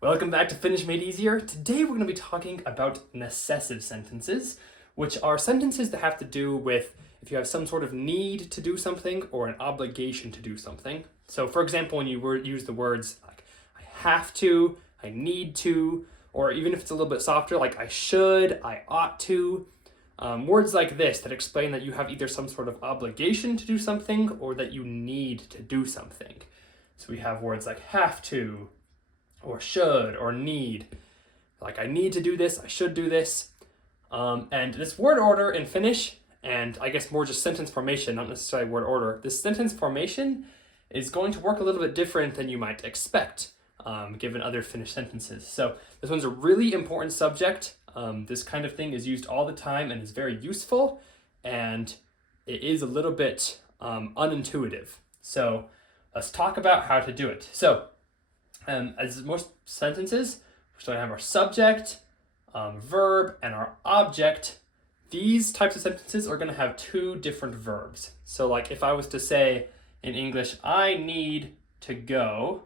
Welcome back to Finnish Made Easier. Today we're going to be talking about necessive sentences, which are sentences that have to do with if you have some sort of need to do something or an obligation to do something. So for example, when you use the words like I have to, I need to, or even if it's a little bit softer, like I should, I ought to, words like this that explain that you have either some sort of obligation to do something or that you need to do something. So we have words like have to, or should, or need. Like I need to do this, I should do this. And this word order in Finnish, and I guess more just sentence formation, not necessarily word order, this sentence formation is going to work a little bit different than you might expect, given other Finnish sentences. So this one's a really important subject. This kind of thing is used all the time and is very useful, and it is a little bit unintuitive. So let's talk about how to do it. So as most sentences, we're going to have our subject, verb, and our object. These types of sentences are going to have two different verbs. So like if I was to say in English, I need to go,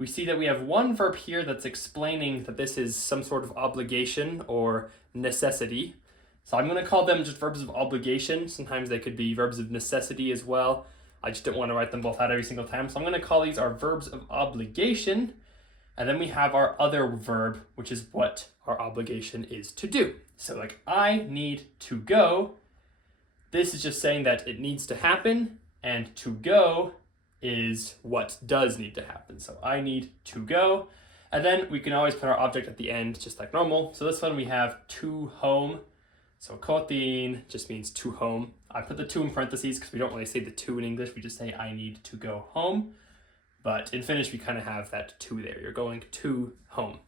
we see that we have one verb here that's explaining that this is some sort of obligation or necessity. So I'm going to call them just verbs of obligation. Sometimes they could be verbs of necessity as well. I just didn't want to write them both out every single time. So I'm going to call these our verbs of obligation. And then we have our other verb, which is what our obligation is to do. So like I need to go. This is just saying that it needs to happen, and to go is what does need to happen. So I need to go. And then we can always put our object at the end just like normal. So this one we have to home. So kotiin just means to home. I put the to in parentheses because we don't really say the to in English. We just say I need to go home. But in Finnish, we kind of have that to there. You're going to home.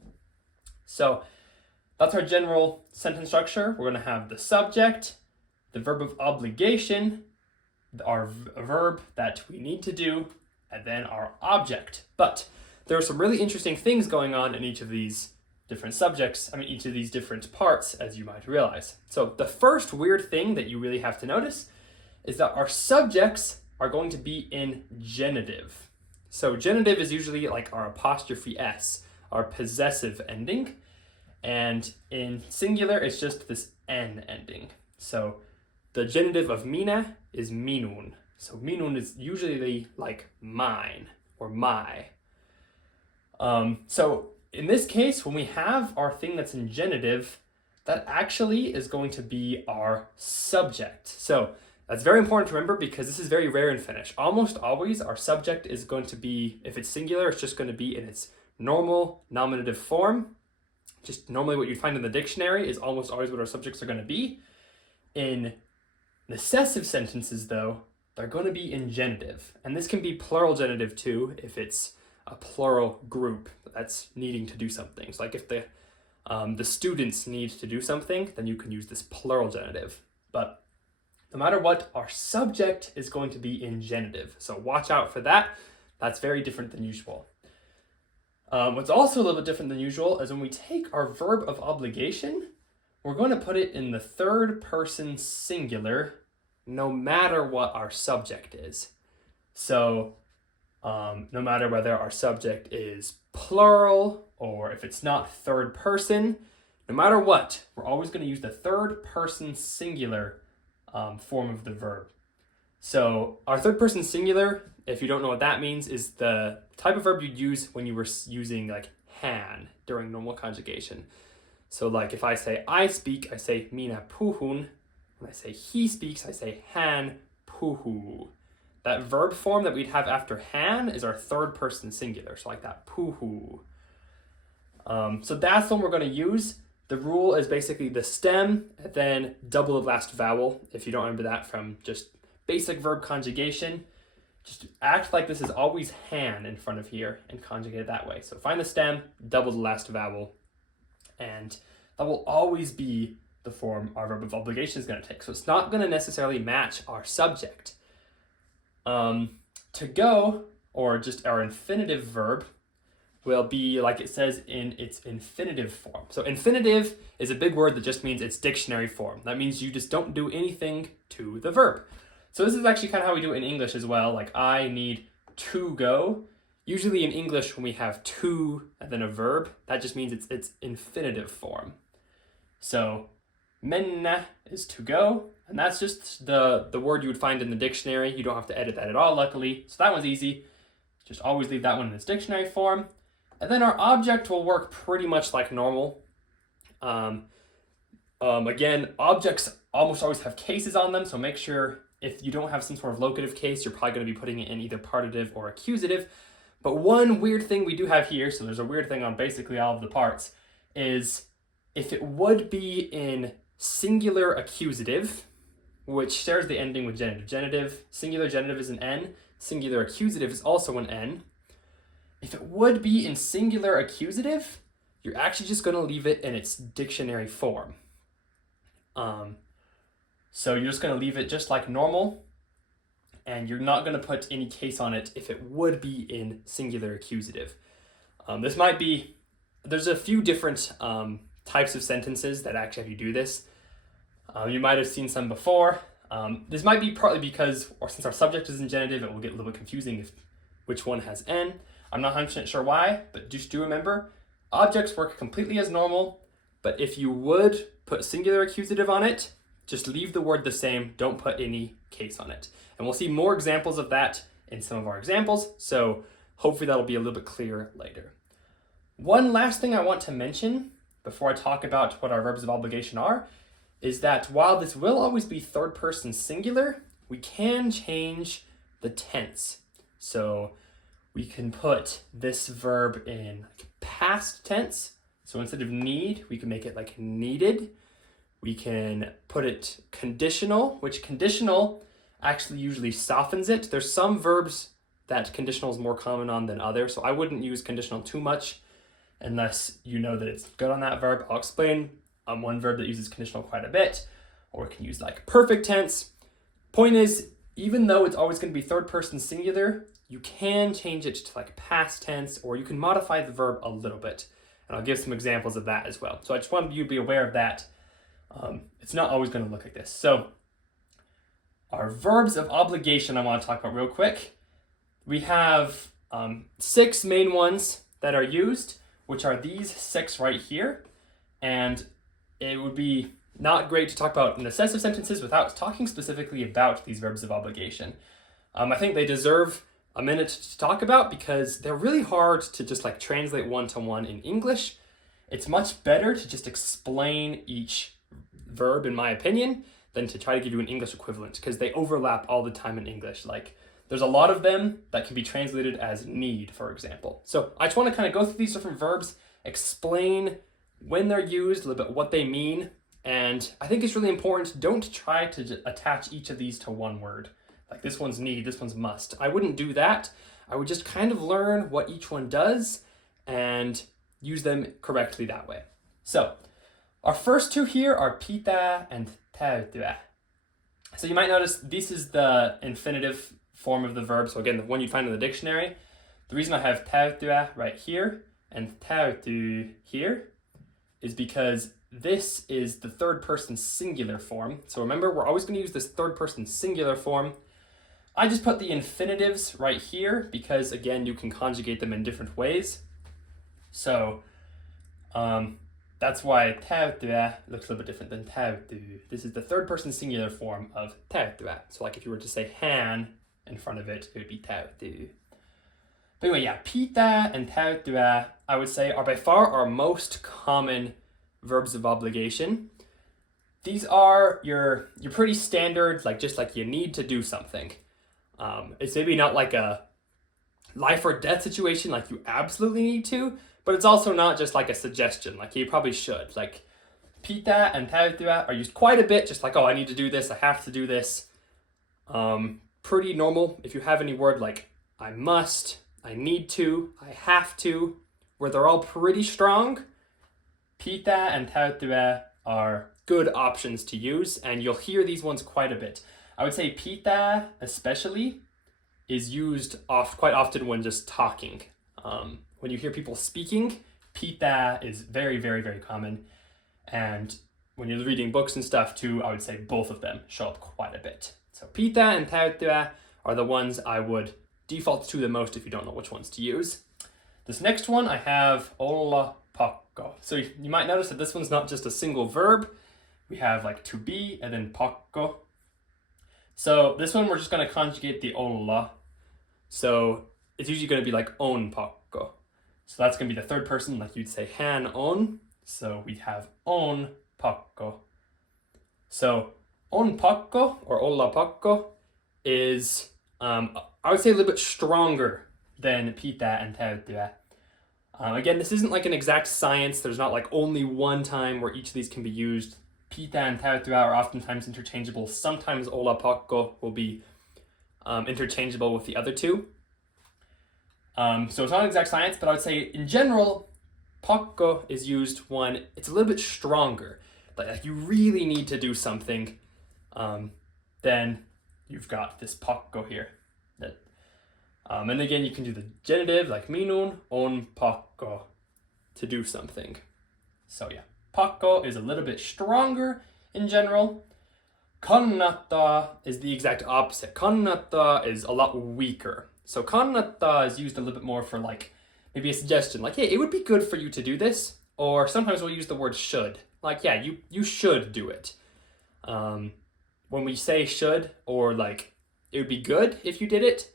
So that's our general sentence structure. We're going to have the subject, the verb of obligation, our verb that we need to do, and then our object. But there are some really interesting things going on in each of these different subjects, each of these different parts, as you might realize. So the first weird thing that you really have to notice is that our subjects are going to be in genitive. So genitive is usually like our apostrophe S, our possessive ending. And in singular, it's just this N ending. So the genitive of minä is minun. So minun is usually like mine or my. So in this case, when we have our thing that's in genitive, that actually is going to be our subject. So that's very important to remember because this is very rare in Finnish. Almost always our subject is going to be, if it's singular, it's just going to be in its normal nominative form. Just normally what you'd find in the dictionary is almost always what our subjects are going to be. In necessive sentences though, they're going to be in genitive. And this can be plural genitive too if it's a plural group that's needing to do something. So like if the students need to do something, then you can use this plural genitive. But no matter what, our subject is going to be in genitive. So watch out for that. That's very different than usual. What's also a little bit different than usual is when we take our verb of obligation, we're going to put it in the third person singular, no matter what our subject is. So no matter whether our subject is plural or if it's not third person, no matter what, we're always going to use the third person singular form of the verb. So our third person singular, if you don't know what that means, is the type of verb you'd use when you were using like hän during normal conjugation. So like if I say I speak, I say minä puhun. When I say he speaks, I say hän puhuu. That verb form that we'd have after hän is our third person singular. So like that, puhuu. So that's the one we're going to use. The rule is basically the stem, and then double the last vowel. If you don't remember that from just basic verb conjugation, just act like this is always hän in front of here and conjugate it that way. So find the stem, double the last vowel, and that will always be the form our verb of obligation is going to take. So it's not going to necessarily match our subject. To go, or just our infinitive verb, will be like it says in its infinitive form. So infinitive is a big word that just means its dictionary form. That means you just don't do anything to the verb. So this is actually kind of how we do it in English as well. Like I need to go. Usually in English, when we have to and then a verb, that just means it's infinitive form. So mennä is to go, and that's just the word you would find in the dictionary. You don't have to edit that at all, luckily. So that one's easy. Just always leave that one in its dictionary form. And then our object will work pretty much like normal. Again, objects almost always have cases on them, so make sure if you don't have some sort of locative case, you're probably going to be putting it in either partitive or accusative. But one weird thing we do have here, so there's a weird thing on basically all of the parts, is if it would be in singular accusative, which shares the ending with genitive. Genitive, singular genitive is an N, singular accusative is also an N. If it would be in singular accusative, you're actually just going to leave it in its dictionary form. So you're just going to leave it just like normal, and you're not going to put any case on it if it would be in singular accusative. There's a few different types of sentences that actually have you do this. You might have seen some before. This might be partly because, or since our subject is in genitive, it will get a little bit confusing if which one has N. I'm not 100% sure why, but just do remember, objects work completely as normal, but if you would put singular accusative on it, just leave the word the same, don't put any case on it. And we'll see more examples of that in some of our examples, so hopefully that'll be a little bit clearer later. One last thing I want to mention before I talk about what our verbs of obligation are is that while this will always be third person singular, we can change the tense. So we can put this verb in past tense. So instead of need, we can make it like needed. We can put it conditional, which conditional actually usually softens it. There's some verbs that conditional is more common on than others, so I wouldn't use conditional too much unless you know that it's good on that verb. I'll explain one verb that uses conditional quite a bit, or we can use like perfect tense. Point is, even though it's always going to be third person singular, you can change it to like past tense, or you can modify the verb a little bit. And I'll give some examples of that as well. So I just wanted you to be aware of that. It's not always going to look like this. So our verbs of obligation I want to talk about real quick. We have 6 main ones that are used, which are these 6 right here. And it would be not great to talk about necessive sentences without talking specifically about these verbs of obligation. I think they deserve a minute to talk about because they're really hard to just like translate one-to-one in English. It's much better to just explain each verb, in my opinion, than to try to give you an English equivalent because they overlap all the time in English. Like there's a lot of them that can be translated as need, for example. So I just want to kind of go through these different verbs, explain when they're used, a little bit what they mean, and I think it's really important, don't try to attach each of these to one word. Like this one's need, this one's must. I wouldn't do that. I would just kind of learn what each one does and use them correctly that way. So our first 2 here are pitää and täytyä. So you might notice this is the infinitive form of the verb. So again, the one you find in the dictionary. The reason I have täytyä right here and täytyy here is because this is the third person singular form. So remember, we're always going to use this third person singular form. I just put the infinitives right here because, again, you can conjugate them in different ways. So that's why täytyä looks a little bit different than täytyy. This is the third person singular form of täytyä. So like if you were to say hän in front of it, it would be täytyy. But anyway, yeah, pitää and täytyä, I would say, are by far our most common verbs of obligation. These are your pretty standard, like just like you need to do something. It's maybe not like a life or death situation, like you absolutely need to, but it's also not just like a suggestion, like you probably should. Like pitää and täytyä are used quite a bit, just like, oh, I need to do this, I have to do this. Pretty normal if you have any word like I must, I need to, I have to, where they're all pretty strong. Pitää and täytyä are good options to use, and you'll hear these ones quite a bit. I would say pitää especially is used quite often when just talking. When you hear people speaking, pitää is very, very, very common. And when you're reading books and stuff too, I would say both of them show up quite a bit. So pitää and täytyä are the ones I would defaults to the most if you don't know which ones to use. This next one I have olla pakko. So you might notice that this one's not just a single verb. We have like to be and then pakko. So this one we're just going to conjugate the olla. So it's usually going to be like on pakko. So that's going to be the third person, like you'd say hän on. So we have on pakko. So on pakko or olla pakko is, I would say, a little bit stronger than pitää and täytyä. Again, this isn't like an exact science. There's not like only one time where each of these can be used. Pitää and täytyä are oftentimes interchangeable. Sometimes olla pakko will be interchangeable with the other two. So it's not an exact science, but I would say in general, pakko is used when it's a little bit stronger. Like you really need to do something, then you've got this pakko here. And again, you can do the genitive, like minun on pakko, to do something. So yeah, pakko is a little bit stronger in general. Kannattaa is the exact opposite. Kannattaa is a lot weaker. So kannattaa is used a little bit more for like maybe a suggestion, like, hey, it would be good for you to do this. Or sometimes we'll use the word should. Like, yeah, you should do it. When we say should, or like, it would be good if you did it,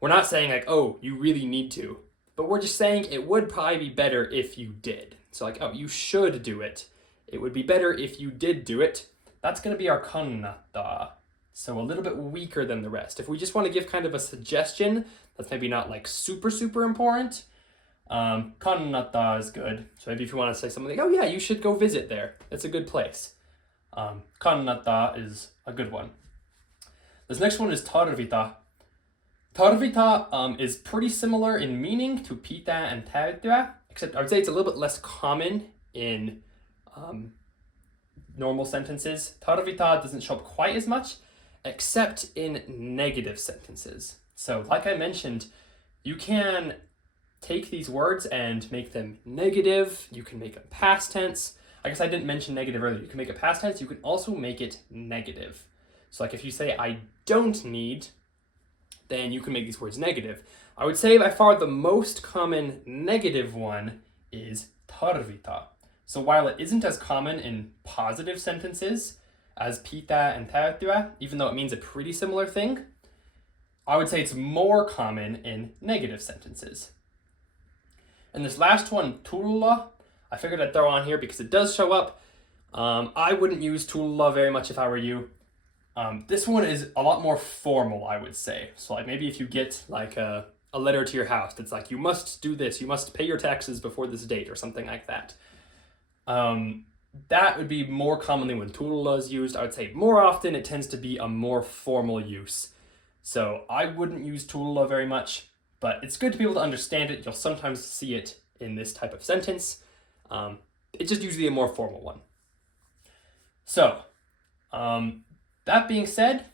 we're not saying like, oh, you really need to. But we're just saying it would probably be better if you did. So like, oh, you should do it. It would be better if you did do it. That's going to be our kannattaa. So a little bit weaker than the rest. If we just want to give kind of a suggestion that's maybe not like super, super important, kannattaa is good. So maybe if you want to say something like, oh yeah, you should go visit there. It's a good place. Kannattaa is a good one. This next one is tarvita. Tarvita is pretty similar in meaning to pitää and täytyä, except I would say it's a little bit less common in normal sentences. Tarvita doesn't show up quite as much, except in negative sentences. So like I mentioned, you can take these words and make them negative. You can make them past tense. I guess I didn't mention negative earlier. You can make it past tense. You can also make it negative. So like if you say I don't need, then you can make these words negative. I would say by far the most common negative one is tarvita. So while it isn't as common in positive sentences as pitää and täytyä, even though it means a pretty similar thing, I would say it's more common in negative sentences. And this last one, tulla, I figured I'd throw on here because it does show up. I wouldn't use tulla very much if I were you. This one is a lot more formal, I would say. So like maybe if you get like a letter to your house that's like, you must do this, you must pay your taxes before this date or something like that. That would be more commonly when tulla is used. I would say more often it tends to be a more formal use. So I wouldn't use tulla very much, but it's good to be able to understand it. You'll sometimes see it in this type of sentence. It's just usually a more formal one. So, that being said,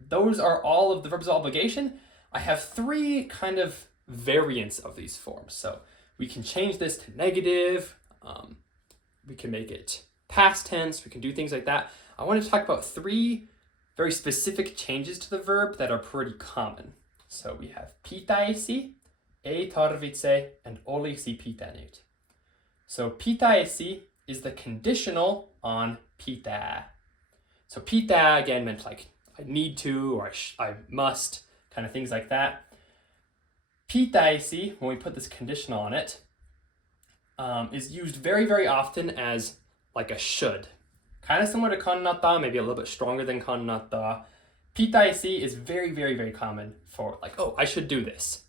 those are all of the verbs of obligation. I have three kind of variants of these forms. So we can change this to negative. We can make it past tense. We can do things like that. I want to talk about three very specific changes to the verb that are pretty common. So we have pitäisi, ei tarvitse, and olisi pitänyt. So pitäisi is the conditional on pitää. So pitää again meant like I need to or I must, kind of things like that. Pitäisi, when we put this conditional on it, is used very, very often as like a should. Kind of similar to kannattaa, maybe a little bit stronger than kannattaa. Pitäisi is very, very, very common for like, oh, I should do this.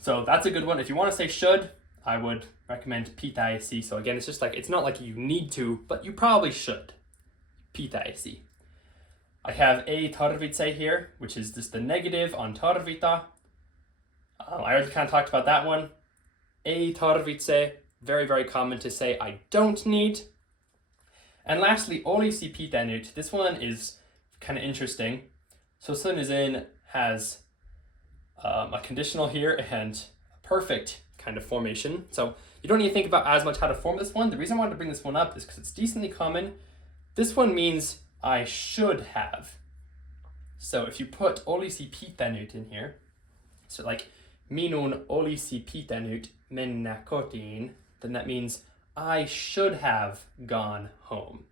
So that's a good one. If you want to say should, I would recommend pitäisi. So again, it's just like, it's not like you need to, but you probably should. Pitäisi. I have ei tarvitse here, which is just the negative on tarvita. I already kind of talked about that one. Ei tarvitse, very, very common to say I don't need. And lastly, olisi pitänyt. This one is kind of interesting. So sun is in has a conditional here and a perfect kind of formation. So you don't need to think about as much how to form this one. The reason I wanted to bring this one up is because it's decently common. This one means I should have. So if you put olisi pitänyt in here, so like minun olisi pitänyt mennä kotiin, then that means I should have gone home.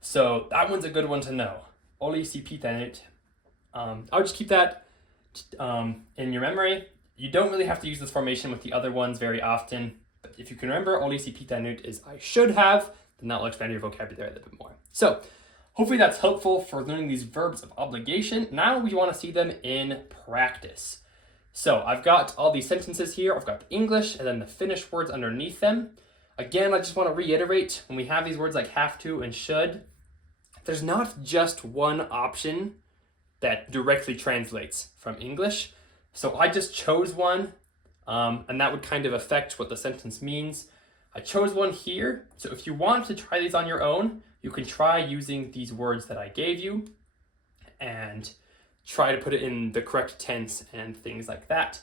So that one's a good one to know. Olisi pitänyt. I would just keep that in your memory. You don't really have to use this formation with the other ones very often, but if you can remember, olisi pitänyt is I should have, then that will expand your vocabulary a little bit more. So hopefully that's helpful for learning these verbs of obligation. Now we want to see them in practice. So I've got all these sentences here. I've got the English and then the Finnish words underneath them. Again, I just want to reiterate, when we have these words like have to and should, there's not just one option that directly translates from English. So I just chose one, and that would kind of affect what the sentence means. I chose one here. So if you want to try these on your own, you can try using these words that I gave you and try to put it in the correct tense and things like that.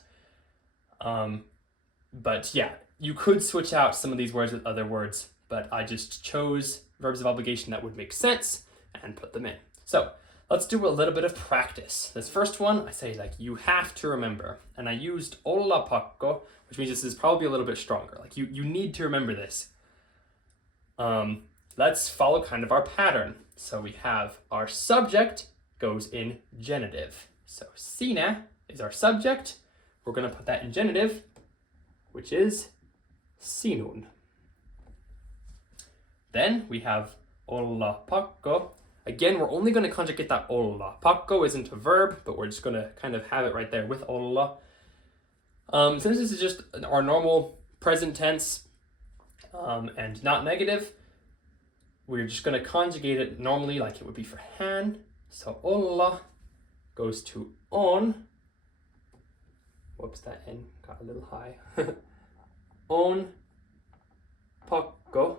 But yeah, you could switch out some of these words with other words, but I just chose verbs of obligation that would make sense and put them in. So let's do a little bit of practice. This first one, I say like you have to remember, and I used olla pakko, which means this is probably a little bit stronger. Like you need to remember this. Let's follow kind of our pattern. So we have our subject goes in genitive. So sinä is our subject. We're going to put that in genitive, which is sinun. Then we have olla pakko. Again, we're only going to conjugate that olla. Pakko isn't a verb, but we're just going to kind of have it right there with olla. Since this is just our normal present tense and not negative, we're just going to conjugate it normally like it would be for han. So olla goes to on. Whoops, that N got a little high. On pakko.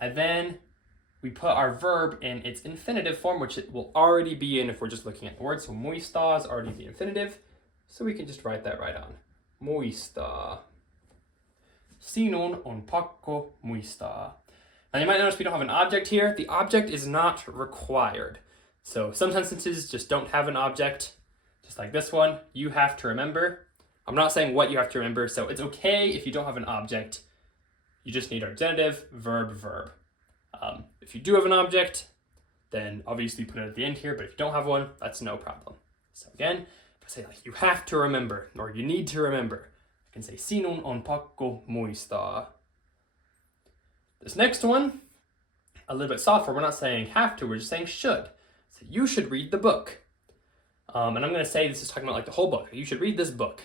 And then we put our verb in its infinitive form, which it will already be in if we're just looking at the word. So muistaa is already the infinitive. So we can just write that right on. Muistaa. Sinun on pakko muistaa. Now you might notice we don't have an object here. The object is not required. So some sentences just don't have an object. Just like this one, you have to remember. I'm not saying what you have to remember, so it's okay if you don't have an object. You just need our genitive, verb, verb. If you do have an object, then obviously put it at the end here, but if you don't have one, that's no problem. So again, if I say like you have to remember, or you need to remember, I can say sinun on pakko muistaa. This next one, a little bit softer. We're not saying have to, we're just saying should. So you should read the book. And I'm going to say this is talking about like the whole book. You should read this book.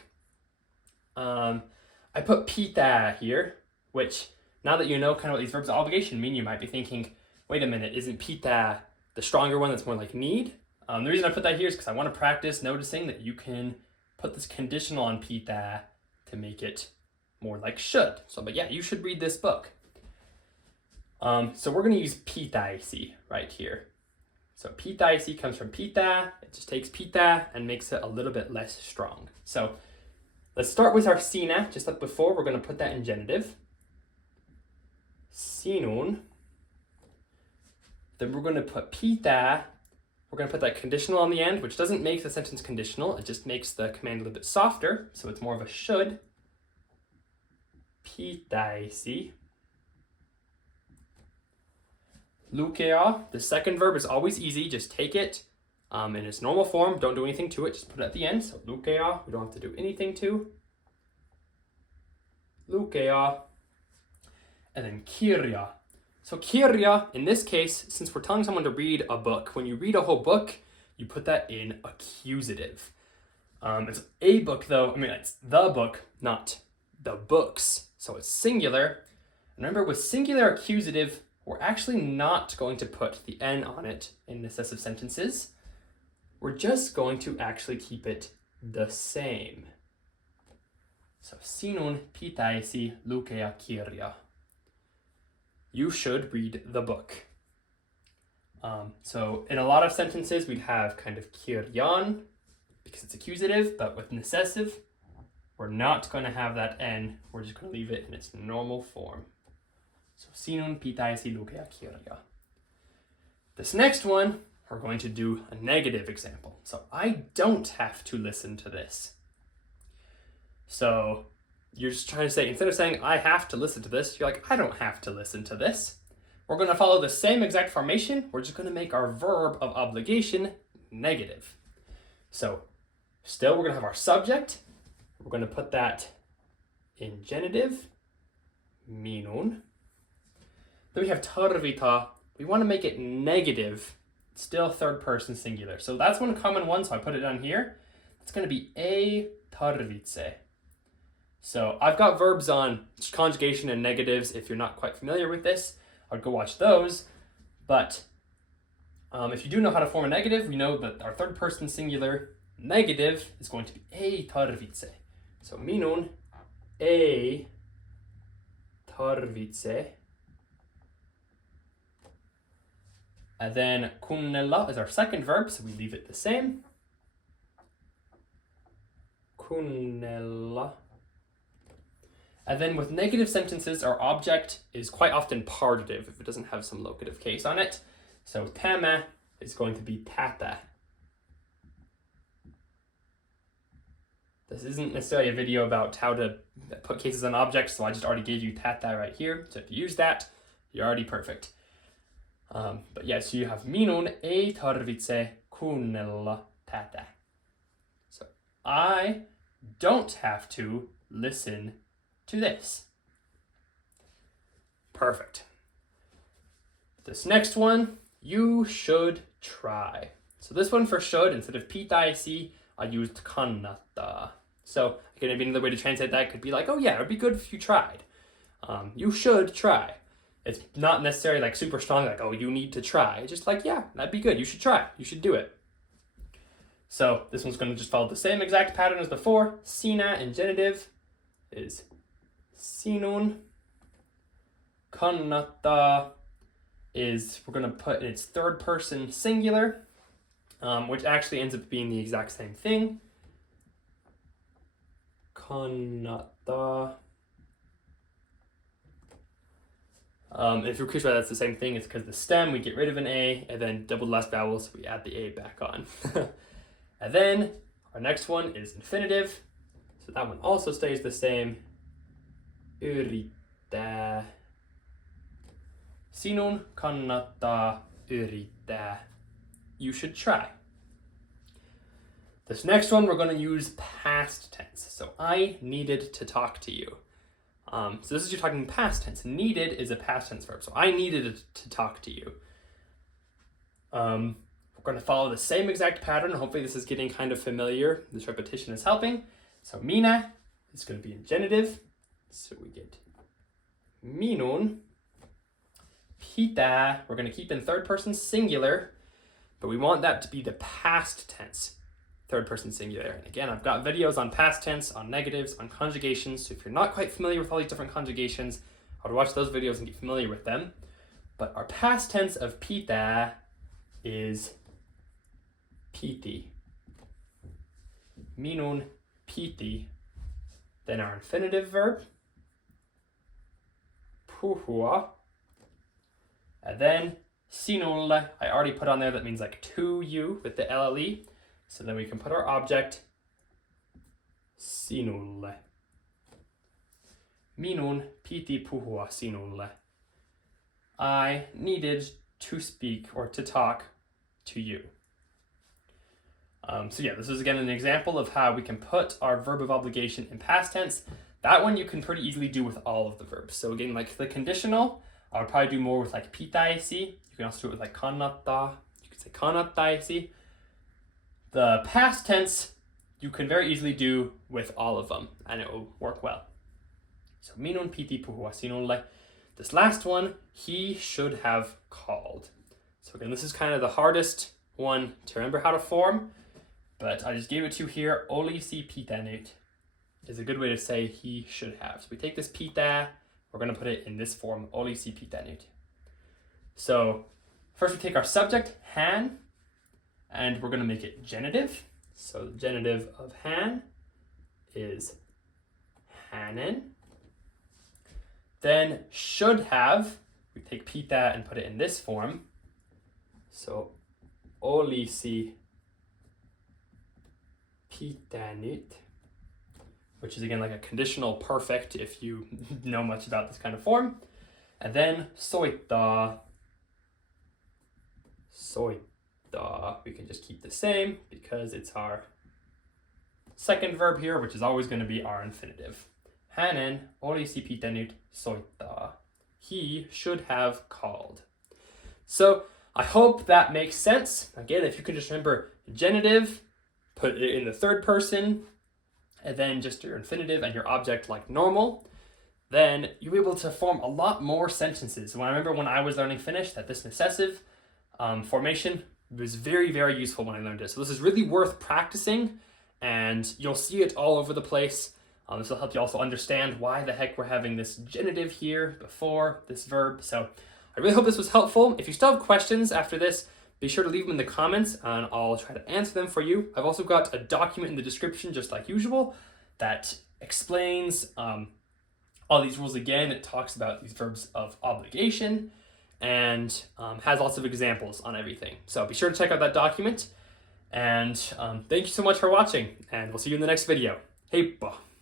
I put pitä here, which now that you know kind of what these verbs of obligation mean, you might be thinking, wait a minute, isn't pitä the stronger one that's more like need? The reason I put that here is because I want to practice noticing that you can put this conditional on pitä to make it more like should. So, but yeah, you should read this book. So we're going to use pitäisi right here. So pitäisi comes from pitä. It just takes pitä and makes it a little bit less strong. So let's start with our sinä. Just like before, we're going to put that in genitive. Sinun. Then we're going to put pitä. We're going to put that conditional on the end, which doesn't make the sentence conditional. It just makes the command a little bit softer. So it's more of a should. Pitäisi. Lukea, the second verb is always easy. Just take it in its normal form. Don't do anything to it. Just put it at the end. So lukea, we don't have to do anything to. Lukea. And then kirja. So kirja, in this case, since we're telling someone to read a book, when you read a whole book, you put that in accusative. It's a book though, it's the book, not the books. So it's singular. And remember, with singular accusative, we're actually not going to put the N on it in necessive sentences. We're just going to actually keep it the same. So sinun pitäisi lukea kirja. You should read the book. So in a lot of sentences, we'd have kind of kirjan because it's accusative, but with necessive, we're not going to have that N. We're just going to leave it in its normal form. So sinun pitäisi lukea kirja. This next one, we're going to do a negative example. So I don't have to listen to this. So you're just trying to say, instead of saying I have to listen to this, you're like, I don't have to listen to this. We're going to follow the same exact formation. We're just going to make our verb of obligation negative. So still we're going to have our subject. We're going to put that in genitive, minun. Then we have tarvita. We want to make it negative, still third person singular. So that's one common one, so I put it down here. It's going to be ei tarvitse. So I've got verbs on conjugation and negatives. If you're not quite familiar with this, I'd go watch those. But if you do know how to form a negative, we know that our third person singular negative is going to be ei tarvitse. So minun ei tarvitse. And then kuunnella is our second verb, so we leave it the same. Kuunnella. And then with negative sentences, our object is quite often partitive if it doesn't have some locative case on it. So tämä is going to be tätä. This isn't necessarily a video about how to put cases on objects, so I just already gave you tätä right here. So if you use that, you're already perfect. But yeah, so you have minun ei tarvitse kuunnella tätä. So I don't have to listen to this. Perfect. This next one, you should try. So this one for should, instead of pitäisi, I used kannattaa. So again, maybe another way to translate that could be like, oh yeah, it'd be good if you tried. You should try. It's not necessarily like super strong, like, oh, you need to try. It's just like, yeah, that'd be good. You should try. You should do it. So this one's going to just follow the same exact pattern as before. Sinä in genitive is sinun. Kannattaa is, we're going to put in its third person singular, which actually ends up being the exact same thing. Kannattaa. If you're curious why that's the same thing, it's because the stem, we get rid of an A, and then double the last vowel, so we add the A back on. And then our next one is infinitive. So that one also stays the same. Yrittää. Sinun kannattaa yrittää. You should try. This next one, we're going to use past tense. So I needed to talk to you. So this is you're talking past tense. Needed is a past tense verb. So I needed to talk to you. We're going to follow the same exact pattern. Hopefully this is getting kind of familiar. This repetition is helping. So minä is going to be in genitive. So we get minun. Pitää, we're going to keep in third person singular, but we want that to be the past tense. Third person singular. And again, I've got videos on past tense, on negatives, on conjugations. So if you're not quite familiar with all these different conjugations, I would watch those videos and get familiar with them. But our past tense of pitää is piti. Minun piti. Then our infinitive verb, puhua. And then sinulle, I already put on there, that means like to you with the LLE. So then we can put our object, sinulle. Minun piti puhua sinulle. I needed to speak or to talk to you. So yeah, this is again an example of how we can put our verb of obligation in past tense. That one you can pretty easily do with all of the verbs. So again, like the conditional, I would probably do more with like pitäisi. You can also do it with like kannattaa. You could say kannattaisi. The past tense, you can very easily do with all of them, and it will work well. So minun piti puhua sinulle. This last one, he should have called. So again, this is kind of the hardest one to remember how to form, but I just gave it to you here. Olisi pitänyt is a good way to say he should have. So we take this pitää, we're going to put it in this form, olisi pitänyt. So first we take our subject, hän, and we're going to make it genitive. So the genitive of hän is hänen. Then should have, we take pitää and put it in this form. So olisi pitänyt, which is again like a conditional perfect if you know much about this kind of form. And then soittaa. Soittaa, we can just keep the same because it's our second verb here, which is always going to be our infinitive. Hänen olisi pitänyt soittaa. He should have called. So I hope that makes sense. Again, if you can just remember genitive, put it in the third person, and then just your infinitive and your object like normal, then you'll be able to form a lot more sentences. When I remember when I was learning Finnish, that this necessive formation was very, very useful when I learned it. So this is really worth practicing, and you'll see it all over the place. This will help you also understand why the heck we're having this genitive here before this verb. So I really hope this was helpful. If you still have questions after this, be sure to leave them in the comments and I'll try to answer them for you. I've also got a document in the description, just like usual, that explains all these rules again. It talks about these verbs of obligation and has lots of examples on everything. So be sure to check out that document. And thank you so much for watching, and we'll see you in the next video. Heippa!